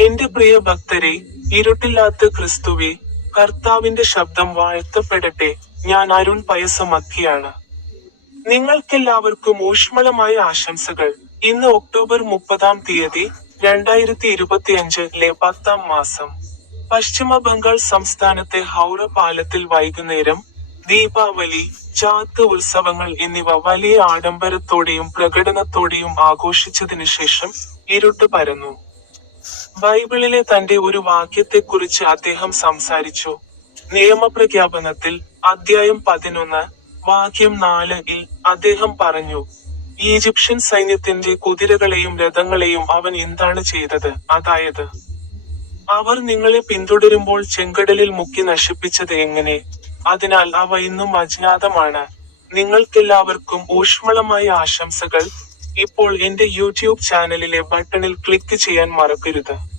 എന്റെ പ്രിയ ഭക്തരെ ഇരുട്ടില്ലാത്ത ക്രിസ്തുവെ കർത്താവിന്റെ ശബ്ദം വാഴ്ത്തപ്പെടട്ടെ. ഞാൻ അരുൺ പയസമക്കിയാണ്. നിങ്ങൾക്കെല്ലാവർക്കും ഊഷ്മളമായ ആശംസകൾ. ഇന്ന് ഒക്ടോബർ മുപ്പതാം തീയതി രണ്ടായിരത്തി ഇരുപത്തിയഞ്ചിലെ പത്താം മാസം. പശ്ചിമ ബംഗാൾ സംസ്ഥാനത്തെ ഹൗറ പാലത്തിൽ വൈകുന്നേരം ദീപാവലി ചാത്ത് ഉത്സവങ്ങൾ എന്നിവ വലിയ ആഡംബരത്തോടെയും പ്രകടനത്തോടെയും ആഘോഷിച്ചതിനു ശേഷം ഇരുട്ട് പരന്നു. ബൈബിളിലെ തന്റെ ഒരു വാക്യത്തെക്കുറിച്ച് അദ്ദേഹം സംസാരിച്ചു. നിയമപ്രഖ്യാപനത്തിൽ അദ്ധ്യായം പതിനൊന്ന് വാക്യം നാല് ഇൽ അദ്ദേഹം പറഞ്ഞു ഈജിപ്ഷ്യൻ സൈന്യത്തിന്റെ കുതിരകളെയും രഥങ്ങളെയും അവൻ എന്താണ് ചെയ്തത്? അതായത് അവർ നിങ്ങളെ പിന്തുടരുമ്പോൾ ചെങ്കടലിൽ മുക്കി നശിപ്പിച്ചത് എങ്ങനെ? അതിനാൽ അവ ഇന്നും അജ്ഞാതമാണ്. നിങ്ങൾക്കെല്ലാവർക്കും ഊഷ്മളമായ ആശംസകൾ. ഇപ്പോൾ എന്റെ യൂട്യൂബ് ചാനലിലെ ബട്ടണിൽ ക്ലിക്ക് ചെയ്യാൻ മറക്കരുത്.